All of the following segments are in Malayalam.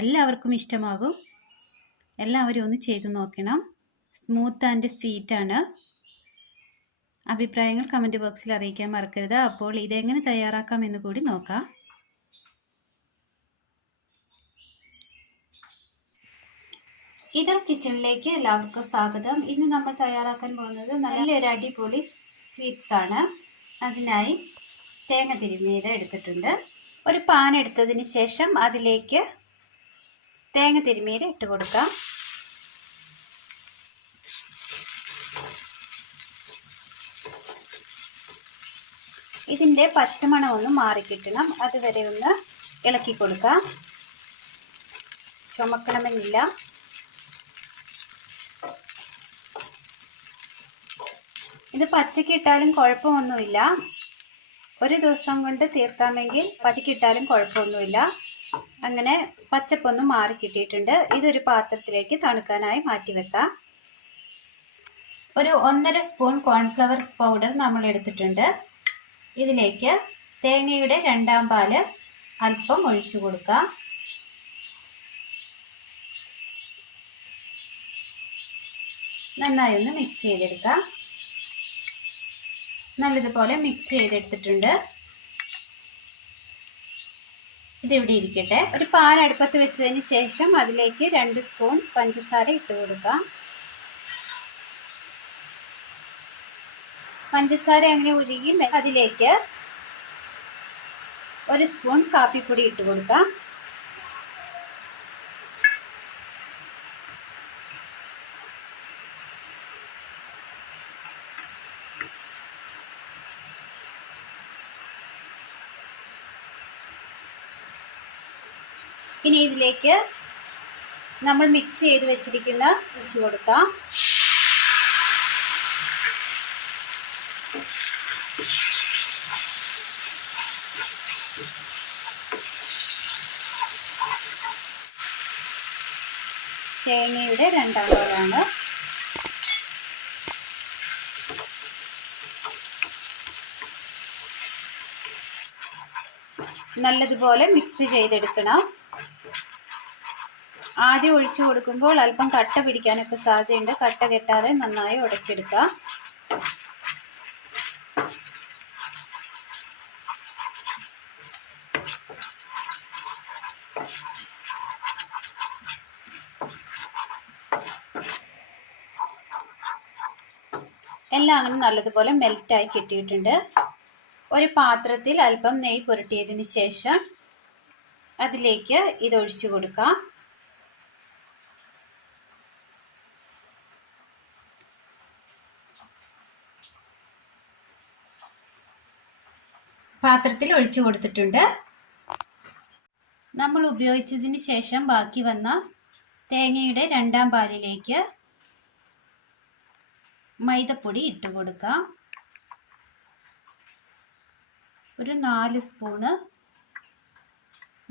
എല്ലാവർക്കും ഇഷ്ടമാകും. എല്ലാവരും ഒന്ന് ചെയ്തു നോക്കണം. സ്മൂത്ത് ആൻഡ് സ്വീറ്റ് ആണ്. അഭിപ്രായങ്ങൾ കമൻറ്റ് ബോക്സിൽ അറിയിക്കാൻ മറക്കരുത്. അപ്പോൾ ഇതെങ്ങനെ തയ്യാറാക്കാമെന്ന് കൂടി നോക്കാം. ഇതൾ കിച്ചണിലേക്ക് എല്ലാവർക്കും സ്വാഗതം. ഇന്ന് നമ്മൾ തയ്യാറാക്കാൻ പോകുന്നത് നല്ലൊരു അടിപൊളി സ്വീറ്റ്സ് ആണ്. അതിനായി തേങ്ങ തിരുമ്മിയത് എടുത്തിട്ടുണ്ട്. ഒരു പാൻ എടുത്തതിന് ശേഷം അതിലേക്ക് തേങ്ങ തിരുമ്മിയത് ഇട്ട് കൊടുക്കാം. ഇതിൻ്റെ പച്ചമണം ഒന്ന് മാറിക്കിട്ടണം. അതുവരെ ഒന്ന് ഇളക്കി കൊടുക്കാം. ചുമക്കണമെന്നില്ല. ഇത് പച്ചക്കിട്ടാലും കുഴപ്പമൊന്നുമില്ല. ഒരു ദിവസം കൊണ്ട് തീർക്കാമെങ്കിൽ പച്ചക്കിട്ടാലും കുഴപ്പമൊന്നുമില്ല. അങ്ങനെ പച്ചപ്പൊന്നും മാറി കിട്ടിയിട്ടുണ്ട്. ഇതൊരു പാത്രത്തിലേക്ക് തണുക്കാനായി മാറ്റി വെക്കാം. ഒരു 1.5 സ്പൂൺ കോൺഫ്ലവർ പൗഡർ നമ്മൾ എടുത്തിട്ടുണ്ട്. ഇതിലേക്ക് തേങ്ങയുടെ 2ാം പാല് അല്പം ഒഴിച്ചു കൊടുക്കാം. നന്നായി ഒന്ന് മിക്സ് ചെയ്തെടുക്കാം. നല്ലതുപോലെ മിക്സ് ചെയ്തെടുത്തിട്ടുണ്ട്. ഇതിവിടെ ഇരിക്കട്ടെ. ഒരു പാൻ അടുപ്പത്ത് വെച്ചതിന് ശേഷം അതിലേക്ക് 2 സ്പൂൺ പഞ്ചസാര ഇട്ട് കൊടുക്കാം. പഞ്ചസാര അങ്ങനെ ഉരുകി അതിലേക്ക് 1 സ്പൂൺ കാപ്പിപ്പൊടി ഇട്ട് കൊടുക്കാം. ഇനി ഇതിലേക്ക് നമ്മൾ മിക്സ് ചെയ്ത് വെച്ചിരിക്കുന്ന ഒഴിച്ചു കൊടുക്കാം. തേങ്ങയുടെ 2ാം പാലാണ്. നല്ലതുപോലെ മിക്സ് ചെയ്തെടുക്കണം. ആദ്യം ഒഴിച്ചു കൊടുക്കുമ്പോൾ അല്പം കട്ട പിടിക്കാനൊക്കെ സാധ്യതയുണ്ട്. കട്ട കെട്ടാതെ നന്നായി ഉടച്ചെടുക്കാം. എല്ലാം അങ്ങനെ നല്ലതുപോലെ മെൽറ്റായി കിട്ടിയിട്ടുണ്ട്. ഒരു പാത്രത്തിൽ അല്പം നെയ്യ് പുരട്ടിയതിന് ശേഷം അതിലേക്ക് ഇതൊഴിച്ചു കൊടുക്കാം. പാത്രത്തിൽ ഒഴിച്ചു കൊടുത്തിട്ടുണ്ട്. നമ്മൾ ഉപയോഗിച്ചതിന് ശേഷം ബാക്കി വന്ന തേങ്ങയുടെ 2ാം പാലിലേക്ക് മൈദപ്പൊടി ഇട്ട് കൊടുക്കാം. ഒരു 4 സ്പൂണ്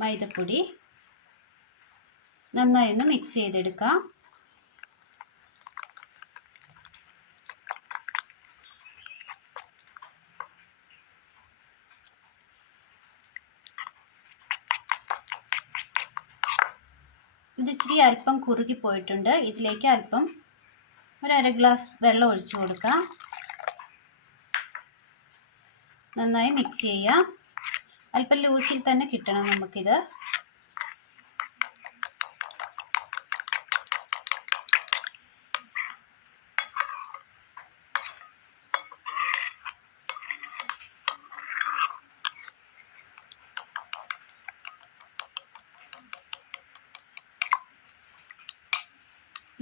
മൈദപ്പൊടി. നന്നായി ഒന്ന് മിക്സ് ചെയ്തെടുക്കാം. ഇത് ഇച്ചിരി അല്പം കുറുകി പോയിട്ടുണ്ട്. ഇതിലേക്ക് അല്പം ഒരു 1/2 ഗ്ലാസ് വെള്ളം ഒഴിച്ചു കൊടുക്കാം. നന്നായി മിക്സ് ചെയ്യാം. അല്പം ലൂസിൽ തന്നെ കിട്ടണം നമുക്കിത്.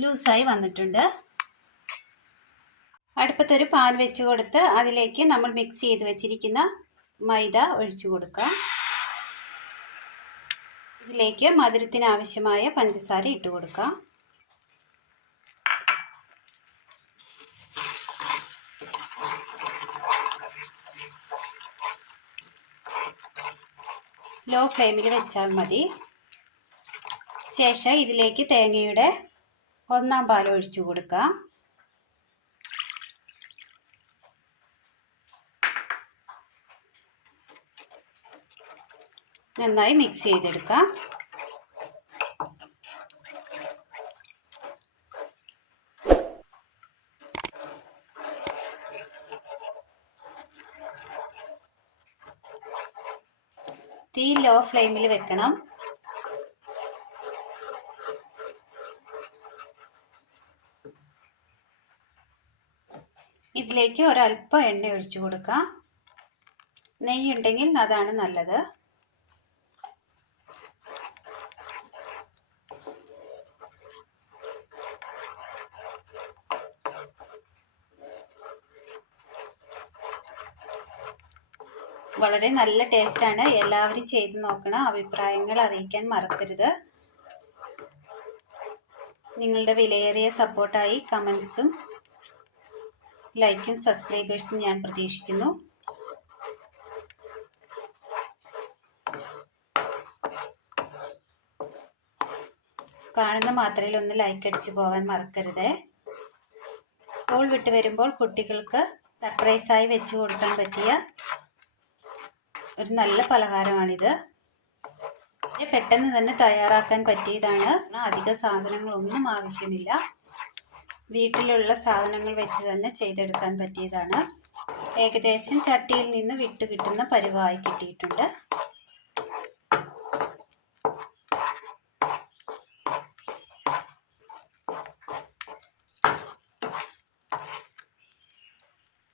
ലൂസായി വന്നിട്ടുണ്ട്. അടുപ്പത്തൊരു പാൻ വെച്ച് കൊടുത്ത് അതിലേക്ക് നമ്മൾ മിക്സ് ചെയ്ത് വെച്ചിരിക്കുന്ന മൈദ ഒഴിച്ചു കൊടുക്കാം. ഇതിലേക്ക് മധുരത്തിന് ആവശ്യമായ പഞ്ചസാര ഇട്ട് കൊടുക്കാം. ലോ ഫ്ലെയിമിൽ വെച്ചാൽ മതി. ശേഷം ഇതിലേക്ക് തേങ്ങയുടെ 1ാം പാൽ ഒഴിച്ചു കൊടുക്കാം. നന്നായി മിക്സ് ചെയ്തെടുക്കാം. തീ ലോ ഫ്ലെയിമിൽ വെക്കണം. ഇതിലേക്ക് ഒരല്പം എണ്ണ ഒഴിച്ചു കൊടുക്കാം. നെയ്യ് ഉണ്ടെങ്കിൽ അതാണ് നല്ലത്. വളരെ നല്ല ടേസ്റ്റാണ്. എല്ലാവരും ചെയ്തു നോക്കണം. അഭിപ്രായങ്ങൾ അറിയിക്കാൻ മറക്കരുത്. നിങ്ങളുടെ വിലയേറിയ സപ്പോർട്ടായി കമൻസും ലൈക്കും സബ്സ്ക്രൈബേഴ്സും ഞാൻ പ്രതീക്ഷിക്കുന്നു. കാണുന്ന മാത്രയിൽ ഒന്ന് ലൈക്ക് അടിച്ചു പോകാൻ മറക്കരുത്. സ്കൂൾ വിട്ട് വരുമ്പോൾ കുട്ടികൾക്ക് സർപ്രൈസായി വെച്ചു കൊടുക്കാൻ പറ്റിയ ഒരു നല്ല പലഹാരമാണിത്. പെട്ടെന്ന് തന്നെ തയ്യാറാക്കാൻ പറ്റിയതാണ്. അധിക സാധനങ്ങളൊന്നും ആവശ്യമില്ല. വീട്ടിലുള്ള സാധനങ്ങൾ വെച്ച് തന്നെ ചെയ്തെടുക്കാൻ പറ്റിയതാണ്. ഏകദേശം ചട്ടിയിൽ നിന്ന് വിട്ട് കിട്ടുന്ന പരുവായി കിട്ടിയിട്ടുണ്ട്.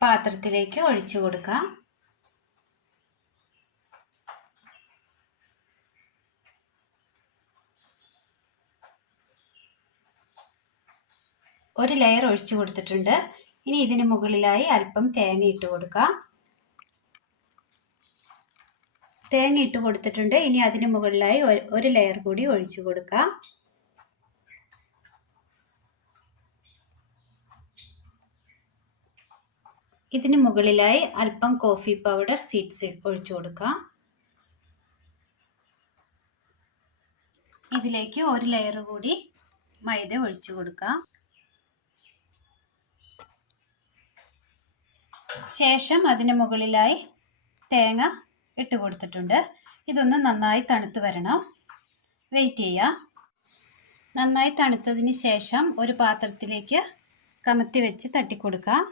പാത്രത്തിലേക്ക് ഒഴിച്ചു കൊടുക്കാം. ഒരു ലെയർ ഒഴിച്ചു കൊടുത്തിട്ടുണ്ട്. ഇനി ഇതിന് മുകളിലായി അല്പം തേങ്ങ ഇട്ട് കൊടുക്കാം. തേങ്ങ ഇട്ട് കൊടുത്തിട്ടുണ്ട്. ഇനി അതിന് മുകളിലായി ഒരു ലെയർ കൂടി ഒഴിച്ചു കൊടുക്കാം. ഇതിന് മുകളിലായി അല്പം കോഫി പൗഡർ സീഡ്സ് ഒഴിച്ചു കൊടുക്കാം. ഇതിലേക്ക് ഒരു ലെയർ കൂടി മൈദ ഒഴിച്ചു കൊടുക്കാം. ശേഷം അതിന് മുകളിലായി തേങ്ങ ഇട്ട് കൊടുത്തിട്ടുണ്ട്. ഇതൊന്ന് നന്നായി തണുത്ത് വരണം. വെയിറ്റ് ചെയ്യാം. നന്നായി തണുത്തതിന് ശേഷം ഒരു പാത്രത്തിലേക്ക് കമത്തി വെച്ച് തട്ടിക്കൊടുക്കാം.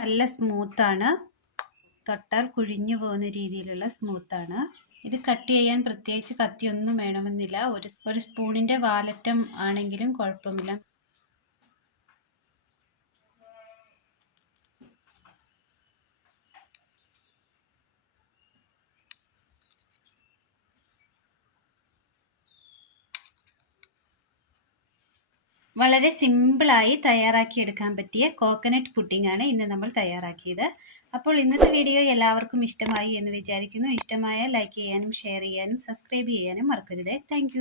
നല്ല സ്മൂത്താണ്. തൊട്ടാൽ കുഴിഞ്ഞു പോകുന്ന രീതിയിലുള്ള സ്മൂത്താണ്. ഇത് കട്ട് ചെയ്യാൻ പ്രത്യേകിച്ച് കത്തിയൊന്നും വേണമെന്നില്ല. ഒരു സ്പൂണിൻ്റെ വാലറ്റം ആണെങ്കിലും കുഴപ്പമില്ല. വളരെ സിമ്പിളായി തയ്യാറാക്കിയെടുക്കാൻ പറ്റിയ കോക്കനട്ട് പുഡിംഗ് ആണ് ഇന്ന് നമ്മൾ തയ്യാറാക്കിയത്. അപ്പോൾ ഇന്നത്തെ വീഡിയോ എല്ലാവർക്കും ഇഷ്ടമായി എന്ന് വിചാരിക്കുന്നു. ഇഷ്ടമായാൽ ലൈക്ക് ചെയ്യാനും ഷെയർ ചെയ്യാനും സബ്സ്ക്രൈബ് ചെയ്യാനും മറക്കരുത്. താങ്ക്